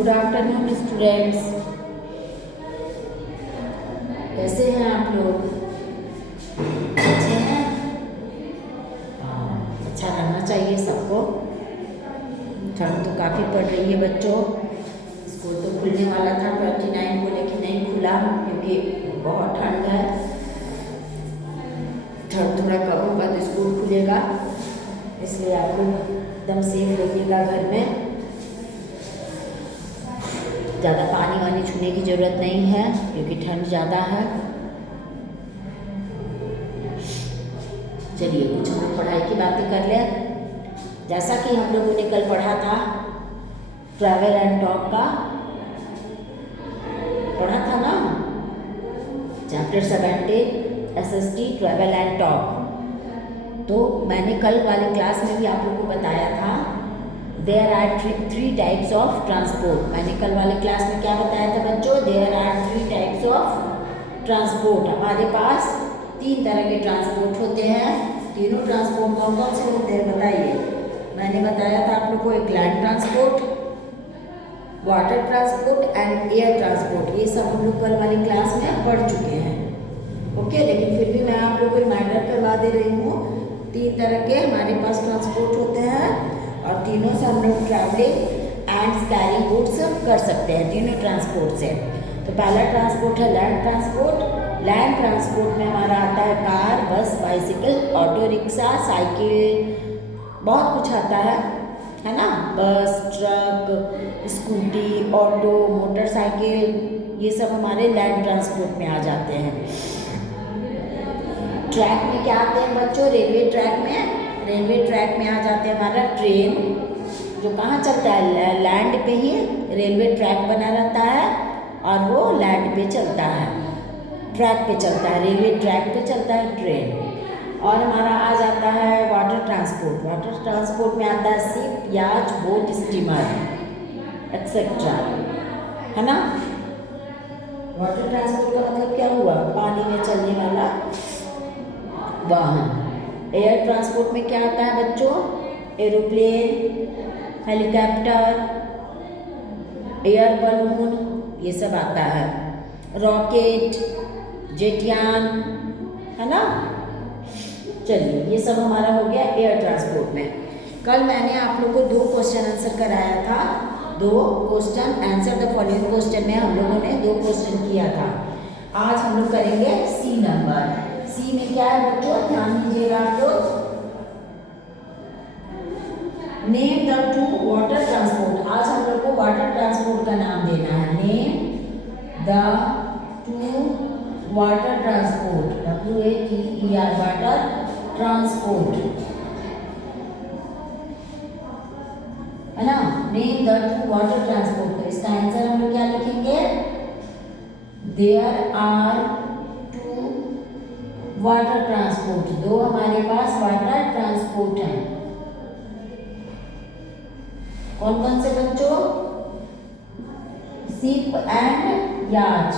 Good afternoon students, कैसे हैं आप लोग? अच्छे हैं? अच्छा रहना चाहिए सबको। ठंड तो काफ़ी पड़ रही है बच्चों। स्कूल तो खुलने वाला था 29 को, लेकिन नहीं खुला क्योंकि बहुत ठंड है। ठंड थोड़ा कम होगा तो स्कूल खुलेगा, इसलिए आप लोग एकदम सेफ रहिएगा घर में। ज़्यादा पानी वानी छूने की ज़रूरत नहीं है क्योंकि ठंड ज़्यादा है। चलिए कुछ हम लोग पढ़ाई की बातें कर लें। जैसा कि हम लोगों ने कल पढ़ा था ट्रैवल एंड टॉक का, पढ़ा था ना, chapter 17 SST travel and talk. तो मैंने कल वाले क्लास में भी आप लोगों को बताया था there are three types of transport. मैंने कल वाले क्लास में क्या बताया था बच्चों? There are 3 types of transport. हमारे पास 3 तरह के ट्रांसपोर्ट होते हैं। तीनों ट्रांसपोर्ट कौन कौन से होते हैं बताइए? मैंने बताया था आप लोग को, एक land transport, water transport and air transport. ये सब हम लोग कल वाली क्लास में पढ़ चुके हैं। ओके, लेकिन फिर भी मैं आप लोग को रिमाइंडर करवा दे रही हूँ। 3 तरह के हमारे पास ट्रांसपोर्ट होते हैं और तीनों से हम लोग ट्रैवलिंग एंड कैरी गुड्स कर सकते हैं तीनों ट्रांसपोर्ट से। तो पहला ट्रांसपोर्ट है लैंड ट्रांसपोर्ट। लैंड ट्रांसपोर्ट में हमारा आता है कार, बस, बाइसिकल, ऑटो रिक्शा, साइकिल, बहुत कुछ आता है ना। बस, ट्रक, स्कूटी, ऑटो, मोटरसाइकिल, ये सब हमारे लैंड ट्रांसपोर्ट में आ जाते हैं। ट्रैक में क्या आते हैं बच्चों? रेलवे ट्रैक में आ जाते हैं हमारा ट्रेन, जो कहाँ चलता है? लैंड पे ही रेलवे ट्रैक बना रहता है और वो लैंड पे चलता है, ट्रैक पे चलता है, रेलवे ट्रैक पे चलता है ट्रेन। और हमारा आ जाता है वाटर ट्रांसपोर्ट। वाटर ट्रांसपोर्ट में आता है शिप, याच, बोट, स्टीमर एक्सेट्रा, है ना। वाटर ट्रांसपोर्ट का मतलब क्या हुआ? पानी में चलने वाला वाहन। एयर ट्रांसपोर्ट में क्या आता है बच्चों? एरोप्लेन, हेलीकॉप्टर, एयर बलून, ये सब आता है। रॉकेट, जेटयान, है ना। चलिए, ये सब हमारा हो गया एयर ट्रांसपोर्ट में। कल मैंने आप लोग को 2 क्वेश्चन आंसर कराया था। 2 question answer the following question में हम लोगों ने 2 क्वेश्चन किया था। आज हम लोग करेंगे सी नंबर। सी में क्या है बच्चों? ध्यान दीजिएगा आप लोग। Name the 2 water transport. आज हम लोग को वाटर ट्रांसपोर्ट का नाम देना है। Name the 2 water transport, WATER, water transport, है ना। Name the 2 water transport. तो इसका आंसर हम लोग क्या लिखेंगे? There are 2 water transport. 2 हमारे पास वाटर ट्रांसपोर्ट है। कौन कौन से बच्चों? शिप एंड याच,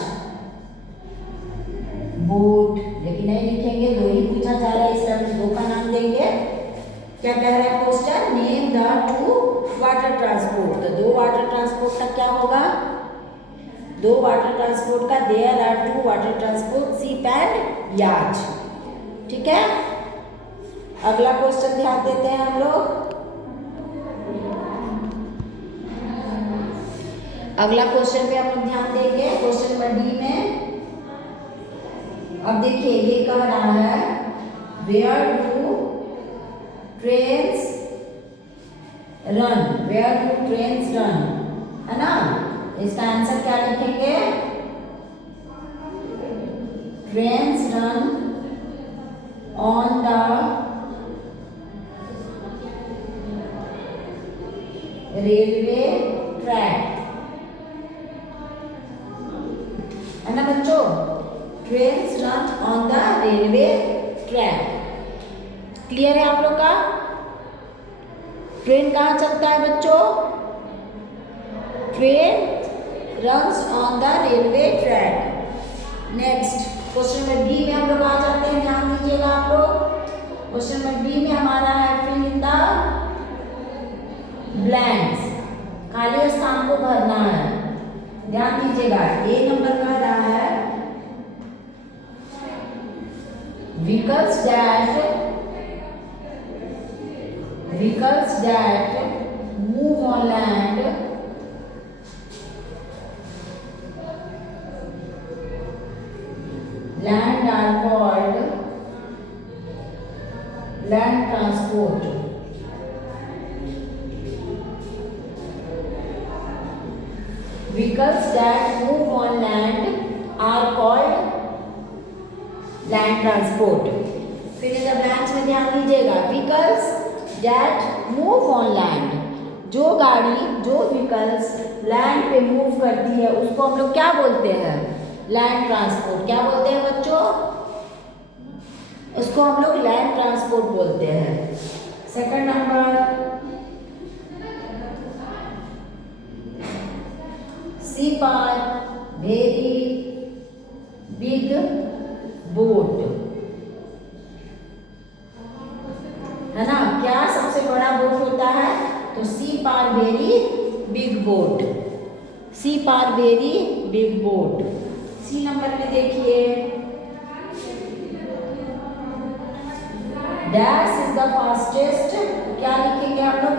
बोट, लेकिन नहीं लिखेंगे, 2 ही पूछा जा रहा है इसलिए हम 2 का नाम देंगे। क्या कह रहा है question? Name the 2 water transport. तो 2 वाटर ट्रांसपोर्ट का क्या होगा? 2 वाटर ट्रांसपोर्ट का there are 2 water transport, ship and yacht. ठीक है, अगला क्वेश्चन ध्यान देते हैं हम लोग। अगला क्वेश्चन पे हम लोग ध्यान देंगे, क्वेश्चन नंबर डी में। अब देखिए ये कह रहा है where do trains run, where do trains run, है ना। इसका आंसर क्या लिखेंगे? Trains run on the railway track, है ना बच्चों। Trains run on the railway track. Clear है आप लोग का? ट्रेन कहाँ चलता है बच्चों? Train runs on the railway track. Next question number B में हम लोग आ जाते हैं, ध्यान दीजिएगा आप लोग। क्वेश्चन नंबर बी में हमारा है फिल इन द ब्लैंक्स। खाली स्थान स्थान को भरना है। ध्यान दीजिएगा, ए नंबर कह रहा है vehicles that move on land are called land transport. Vehicles that move on land are called land transport. फिर इन ब्लैंक्स में ध्यान दीजिएगा, vehicles that move on land, जो गाड़ी जो व्हीकल्स लैंड पे मूव करती है उसको हम लोग क्या बोलते हैं? Land transport. क्या बोलते हैं बच्चों? उसको हम लोग लैंड ट्रांसपोर्ट बोलते हैं। Second number, ship are very big boat, है ना? क्या सबसे बड़ा बोट होता है? तो ship are very big boat, ship are very big boat. C number में देखिए, डैश इज द फास्टेस्ट, क्या लिखेंगे हम लोग?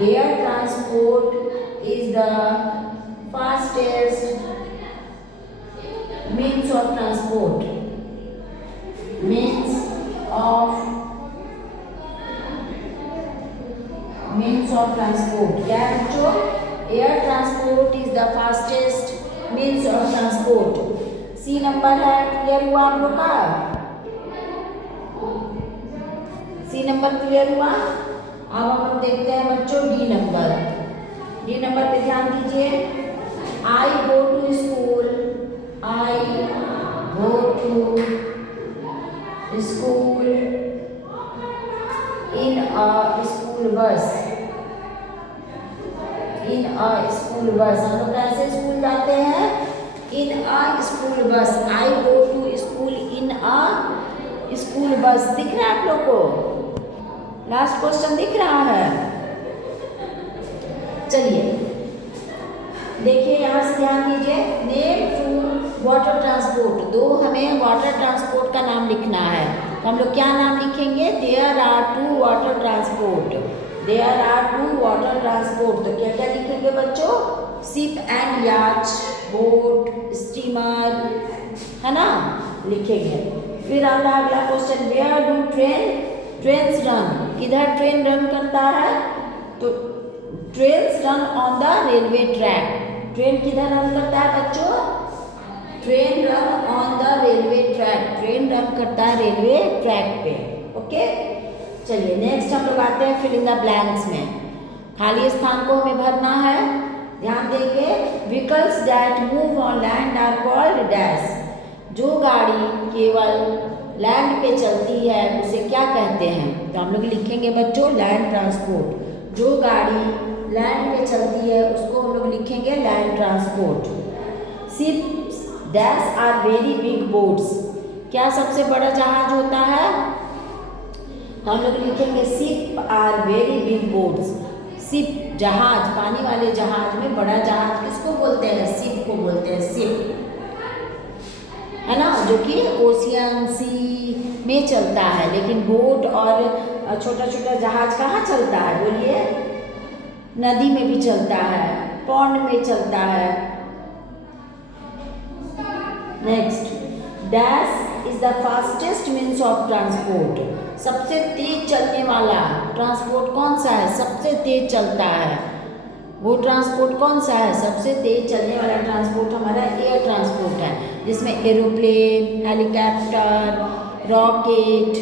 Air transport is the fastest means of transport, means of transport। क्या है बच्चों? Air transport is the fastest means of transport. C number है, क्लियर हुआ आप लोग का? सी नंबर क्लियर हुआ? अब हम लोग देखते हैं बच्चों डी नंबर। डी नंबर पे ध्यान दीजिए, I go to school, I go to school in a school bus। In a school bus, हम लोग कैसे स्कूल जाते हैं? In a school bus। I go to school in a school bus। दिख रहा है आप लोग को? लास्ट क्वेश्चन दिख रहा है? चलिए देखिए, यहाँ से ध्यान दीजिए, नेम टू वाटर ट्रांसपोर्ट, दो हमें वाटर ट्रांसपोर्ट का नाम लिखना है। तो हम लोग क्या नाम लिखेंगे? There are two water transport, there are two water transport. तो क्या क्या लिखेंगे बच्चों? Ship and yacht, boat, steamer, है ना, लिखेंगे। फिर आता है अगला question, where do trains run, किधर ट्रेन रन करता है? तो trains run on the railway track. Train किधर रन करता है बच्चों? Train run on the railway track, train run करता है रेलवे ट्रैक पे। ओके, चलिए नेक्स्ट हम लोग आते हैं फिल इन द ब्लैंक्स में। खाली स्थान को हमें भरना है। ध्यान देंगे, vehicles that move on land are called dash, जो गाड़ी केवल लैंड पे चलती है उसे क्या कहते हैं? तो हम लोग लिखेंगे बच्चों लैंड ट्रांसपोर्ट। जो गाड़ी लैंड पे चलती है उसको हम लोग लिखेंगे land transport. Ships dash are very big boats, क्या सबसे बड़ा जहाज होता है? हम लोग लिखेंगे ship are very big boats. Ship जहाज, पानी वाले जहाज में बड़ा जहाज किसको बोलते हैं? शिप को बोलते हैं, शिप, है ना, जो कि ओशियन सी में चलता है। लेकिन बोट और छोटा छोटा जहाज कहाँ चलता है? बोलिए, नदी में भी चलता है, पॉन्ड में चलता है। Next, dash is the fastest means of transport, सबसे तेज चलने वाला ट्रांसपोर्ट कौन सा है? सबसे तेज चलता है वो ट्रांसपोर्ट कौन सा है? सबसे तेज चलने वाला ट्रांसपोर्ट हमारा एयर ट्रांसपोर्ट है, जिसमें एरोप्लेन, हेलीकॉप्टर, रॉकेट,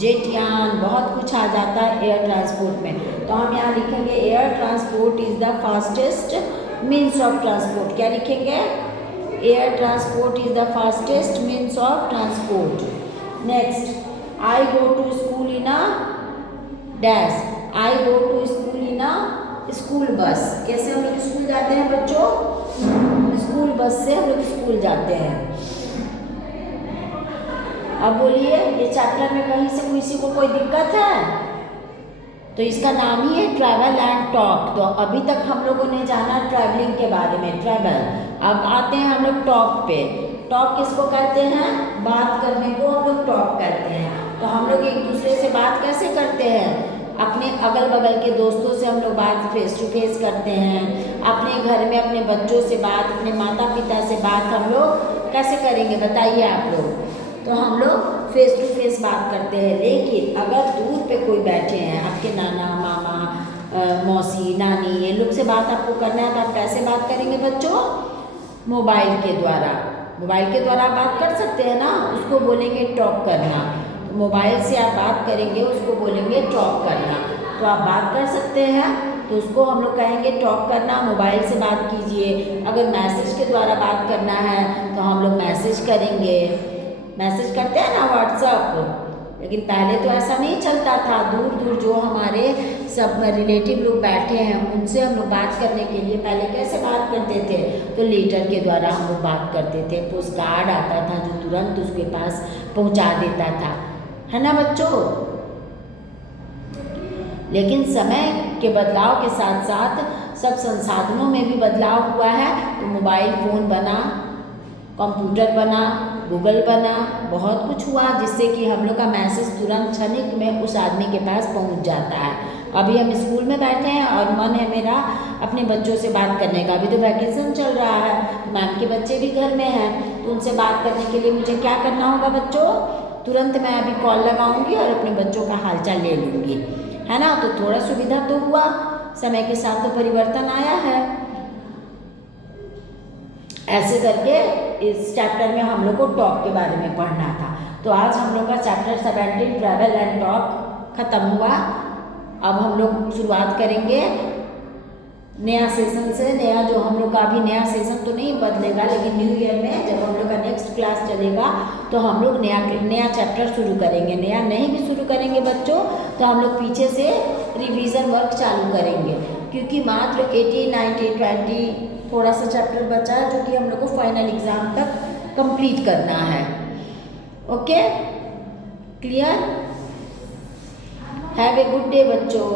जेटयान, बहुत कुछ आ जाता है एयर ट्रांसपोर्ट में। तो हम यहाँ लिखेंगे air transport is the fastest means of transport. क्या लिखेंगे? Air transport is the fastest means of transport. Next, I go to school in a dash, I go to school in a school bus. कैसे हम लोग school जाते हैं बच्चों? School bus से हम लोग स्कूल जाते हैं। अब बोलिए, ये चैप्टर में कहीं से किसी को कोई दिक्कत है? तो इसका नाम ही है ट्रैवल एंड टॉक। तो अभी तक हम लोगों ने जाना ट्रैवलिंग के बारे में, ट्रैवल। अब आते हैं हम लोग टॉक पे। टॉक किसको कहते हैं? बात करने को हम लोग टॉक कहते हैं। तो हम लोग एक दूसरे से बात कैसे करते हैं? अपने अगल बगल के दोस्तों से हम लोग बात फेस टू फेस करते हैं। अपने घर में अपने बच्चों से बात, अपने माता पिता से बात हम लोग कैसे करेंगे बताइए आप लोग? तो हम लोग फेस टू फेस बात करते हैं। लेकिन अगर दूर पे कोई बैठे हैं, आपके नाना मामा मौसी नानी, ये लोग से बात आपको करना है तो आप कैसे बात करेंगे बच्चों? मोबाइल के द्वारा। मोबाइल के द्वारा आप बात कर सकते हैं ना, उसको बोलेंगे टॉक करना। तो मोबाइल से आप बात करेंगे, उसको बोलेंगे टॉक करना। तो आप बात कर सकते हैं तो उसको हम लोग कहेंगे टॉक करना। मोबाइल से बात कीजिए। अगर मैसेज के द्वारा बात करना है तो हम लोग मैसेज करेंगे। मैसेज करते हैं ना व्हाट्सअप। लेकिन पहले तो ऐसा नहीं चलता था। दूर दूर जो हमारे सब रिलेटिव लोग बैठे हैं उनसे हम लोग बात करने के लिए पहले कैसे बात करते थे? तो लेटर के द्वारा हम लोग बात करते थे। पोस्ट कार्ड आता था जो तुरंत उसके पास पहुंचा देता था, है ना बच्चों? लेकिन समय के बदलाव के साथ साथ सब संसाधनों में भी बदलाव हुआ है। तो मोबाइल फ़ोन बना, कंप्यूटर बना, गूगल बना, बहुत कुछ हुआ जिससे कि हम लोग का मैसेज तुरंत क्षणिक में उस आदमी के पास पहुंच जाता है। अभी हम स्कूल में बैठे हैं और मन है मेरा अपने बच्चों से बात करने का। अभी तो वैकेशन चल रहा है, मैम के बच्चे भी घर में हैं, तो उनसे बात करने के लिए मुझे क्या करना होगा बच्चों? तुरंत मैं अभी कॉल लगाऊंगी और अपने बच्चों का हालचाल ले लूँगी, है ना? तो थोड़ा सुविधा तो हुआ, समय के साथ तो परिवर्तन आया है। ऐसे करके इस चैप्टर में हम लोग को टॉक के बारे में पढ़ना था। तो आज हम लोग का चैप्टर 17 ट्रैवल एंड टॉक खत्म हुआ। अब हम लोग शुरुआत करेंगे नया सेशन से। नया जो हम लोग का अभी नया सेशन तो नहीं बदलेगा, लेकिन न्यू ईयर में जब हम लोग का नेक्स्ट क्लास चलेगा तो हम लोग नया चैप्टर शुरू करेंगे। नया नहीं भी शुरू करेंगे बच्चों तो हम लोग पीछे से रिवीजन वर्क चालू करेंगे, क्योंकि मात्र 80, 90, 20 थोड़ा सा चैप्टर बचा है जो कि हम लोग को फाइनल एग्जाम तक कंप्लीट करना है। Okay, clear? Have a good day बच्चों।